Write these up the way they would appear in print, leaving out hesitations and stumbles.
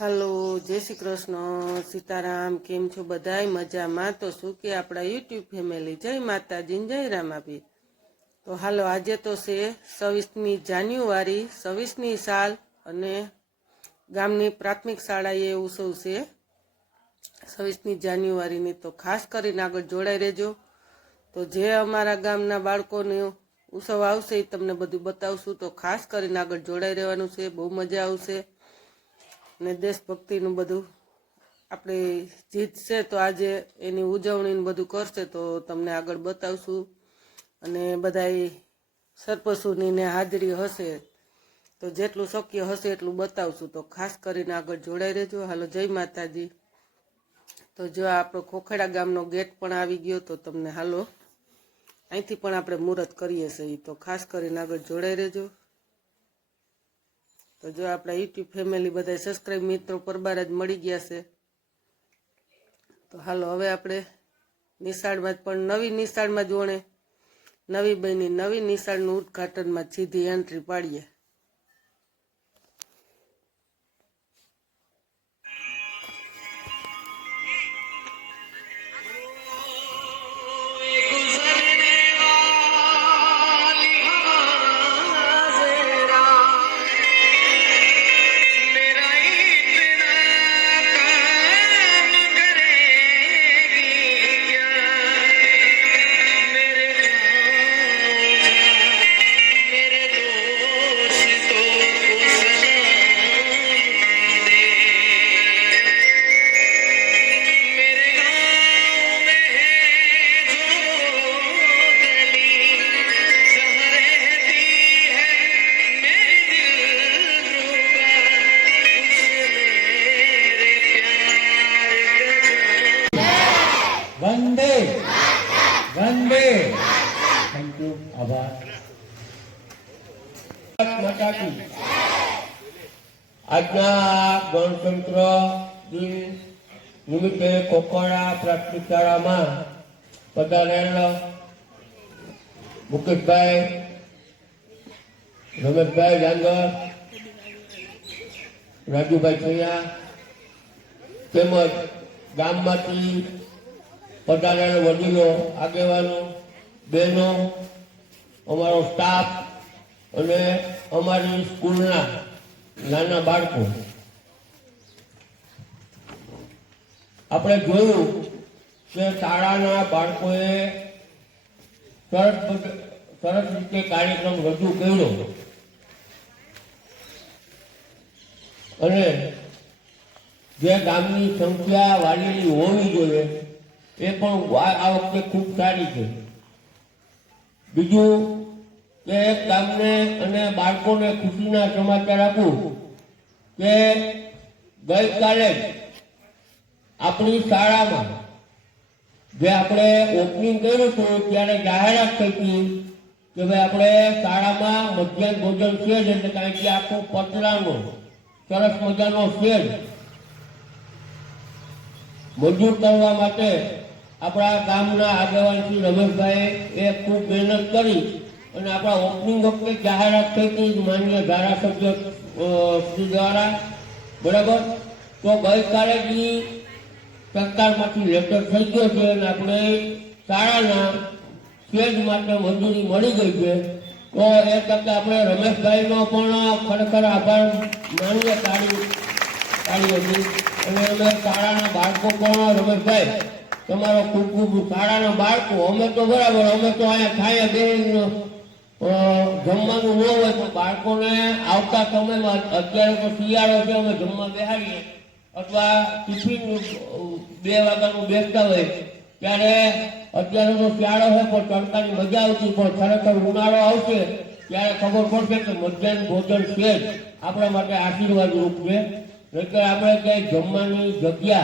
Hello जय श्री कृष्ण सीताराम केम छो बधाई मजा में तो शू के अपना यूट्यूब फैमिली जय माताजी जय रामाबी। तो हालो आज तो से 26 जान्युआरी 26 साल अने गामनी प्राथमिक शाळाए उत्सव से 26 जान्युआरी तो खास करीने आगळ जोड़ाई रहेजो। तो जे अमारा गामना बाळकोने उत्सव आवशे ए तमने बधुं बतावशुं। तो खास करीने आगळ जोड़ाई रहेवानुं छे, बहु मजा आवशे ने देशभक्तिनुं बधुं आपणे जीत छे तो आज एनी उजवणी बधुं करशे तो तमने आगळ बतावशुं। अने बधाई सरपंचोनी ने हाजरी हशे तो जेटलुं शक्य हशे एटलुं बतावशुं। तो खास करीने आगळ जोड़ाई रहेजो। हालो जय माताजी। तो जो आपणो खोखेड़ा गामनो गेट पण आवी गयो तो तमने हालो અહીંથી પણ આપણે મુહૂર્ત કરીએ છીએ। તો ખાસ કરીને આગળ જોડાઈ રહેજો। તો જો આપણા યુટ્યુબ ફેમિલી બધા સબસ્ક્રાઇબ મિત્રો પરબાર જ મળી ગયા છે। તો હાલો હવે આપણે નિશાળમાં પણ નવી નિશાળમાં જોણે નવી બની નવી નિશાળનું ઉદ્ઘાટનમાં સીધી એન્ટ્રી પાડીએ। वंदे वंदे थैंक यू आभार। माता की आजना गणतंत्र दिन निमित्ते कोकड़ा प्राथमिक शाळा में पधारेल मुकेश भाई रमेश भाई डांगर राजू भाई छया तेमज गाममांथी पधारेल वडीलो आगेवानो बहनों अमारो स्टाफ अने अमारी स्कूलना नाना बाळको आपणे जोयुं के शाळाना बाळकोए सरस रीते कार्यक्रम रजू कर्यो अने जे गामनी संख्या वालीनी होवी जोईए ए पण आ वखते खूब सारी छे। बीजू के गामने अने बाळकोने खुशीना समाचार आपूं के गई काले आपणी शाळामां जे आपणे ओपनिंग कर्युं हतुं त्यारे जाहेरात थई हती के भाई आपणे शाळामां मध्याह्न भोजन सेज एटले कारण के आखो पतरानो सरस मजानो सेज मंजूर करवा माटे अपना गामना आगेवान श्री रमेश भाई ए खूब मेहनत करी अने अपना ओपनिंग वखते जाहेरात थई हती माननीय धारासभ्य श्री द्वारा बराबर। तो गई काले जी सरकारमांथी लेटर थई गयो छे अने आपणे शाळाना स्टेज माटे मंजूरी मळी गई छे। तो ए तके आपणे रमेश भाईनो पण खरेखर आभार मानीए। ताळीओ हती अने अमे शाळाना बाळको पण रमेश भाई तमारो खूब खूब शाळाना बाळको अमे तो बराबर अमे तो अहींया खाए बेहीने जमवानुं न होय तो बाळकोने आवता समयमां अत्यारे तो शियाळो छे अमे जमवा बेहाडीए अथवा टिफिन 2 वाग्यानुं बेसता होय त्यारे अत्यारे तो शियाळो होय पण तड़कानी मजा आवती पण खरेखर उनाळो आवशे त्यारे खबर पड़शे के मध्याह्न भोजन छे ज आपणा माटे आशीर्वाद रूप छे। नहीतर आपणे क्यांय जमवानी जग्या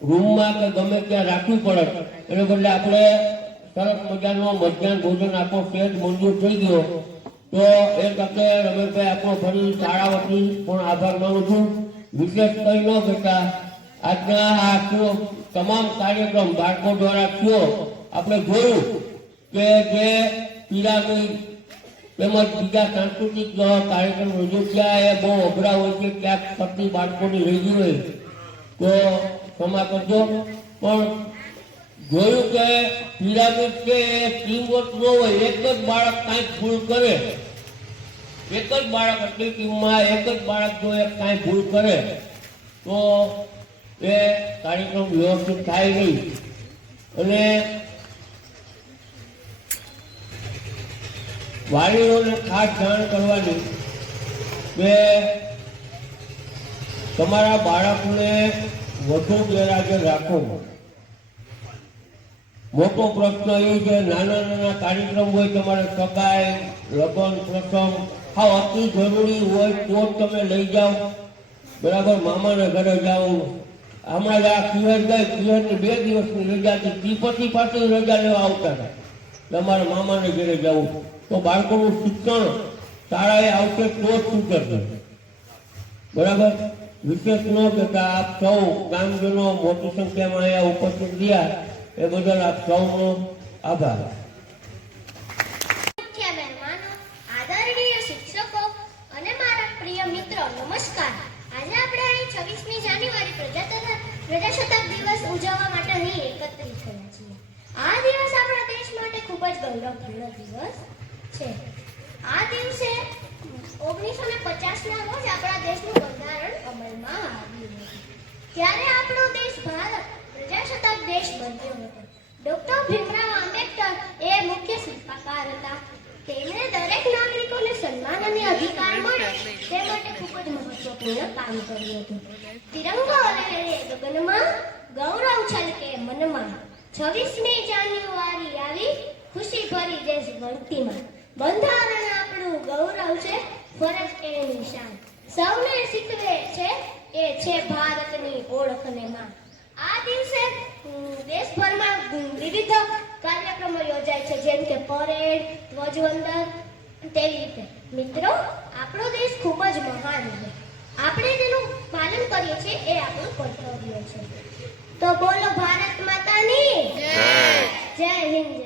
रूम में के गमे त्या राखवी पड़े एने बदले आपणे सरस मजानो मध्याह्न भोजन आपो सेज मंजूर थई गयो। तो ए तके रमेशभाई आपणो फरी शाळा वती पण आभार मानु छुं। विशेष कई न कहेता आजना आ तमाम कार्यक्रम बाळको द्वारा थयो आपणे जोयुं के जे पिरामिड તેમજ બીજા સાંસ્કૃતિક કાર્યક્રમ રજૂ થયા એ બહુ અઘરા હોય છે, ક્યાંક શક્તિ બાળકોની રહી ગઈ હોય તો ક્ષમા કરજો. પણ જોયું કે પિરામિડ કે ટીમવર્ક ન હોય, એક જ બાળક કાંઈક ભૂલ કરે, એક જ બાળક આટલી ટીમમાં એક જ બાળક જો કાંઈ ભૂલ કરે તો એ કાર્યક્રમ વ્યવસ્થિત થાય નહીં. અને વાલીઓને ખાસ જાણ કરવાની કે તમારા બાળકને વધુ ગેરહાજર રાખો. મોટો પ્રશ્ન એ છે નાના નાના કાર્યક્રમ હોય, તમારે સગાઈ, લગ્ન, પ્રસંગ હા અતિ જરૂરી હોય તો જ તમે લઈ જાઓ. બરાબર, મામાના ઘરે જાઓ. હમણાં જ આ પિયર ગઈ, પિયરની 2 દિવસની રજા હતી, પછી પાછી રજા લેવા આવતા હતા, તમારે મામાને ઘરે જવું. તો બાળકોનું શિક્ષણ શાળાએ આવશે તો જ સુધરશે. બરાબર, વિશેષ ન કહેતા આપ સૌ ગામજનો મોટી સંખ્યામાં અહીંયા ઉપસ્થિત રહ્યા એ બદલ આપ સૌનો આભાર. મુખ્ય મહેમાનો, આદરણીય શિક્ષકો અને મારા પ્રિય મિત્રો, નમસ્કાર. આજે આપણે અહીં 26મી જાન્યુઆરી પ્રજાસત્તાક દિવસ ઉજવવા માટે અહીં એકત્રિત થયા છીએ. આ દિવસ આપણા દેશ માટે ખૂબ જ ગૌરવપૂર્ણ દિવસ છે. આ દિવસે 1950ના રોજ આપણા દેશનું બંધારણ અમલમાં આવ્યું હતું. ત્યારે આપણો દેશ ભારત પ્રજાસત્તાક દેશ બન્યો હતો. ડોક્ટર ભીમરાવ આંબેડકર એ મુખ્ય શિલ્પકાર હતા. તેમણે દરેક નાગરિકોને સન્માન અને અધિકાર મળે તે માટે ખૂબ જ મહત્વપૂર્ણ કામ કર્યું હતું. તિરંગો લહેરે ગગનમાં, ગૌરવ છલકે મનમાં, 26મી જાન્યુઆરી આવી, ખુશી ભરી દેશ ધરતીમાં. બંધારણ આપણું ગૌરવ છે, ફરજ એ નિશાન, સૌને શીખવે છે એ છે ભારતની ઓળખને માં. આ દિવસે દેશભરમાં વિવિધ કાર્યક્રમો યોજાય છે, જેમ કે પરેડ, ધ્વજવંદન. તેવી રીતે મિત્રો, આપણો દેશ ખૂબ જ મહાન છે. આપણે તેનું પાલન કરીએ છીએ એ આપણું કર્તવ્ય છે. તો બોલો ભારત માતાની જય. જય હિન્દ.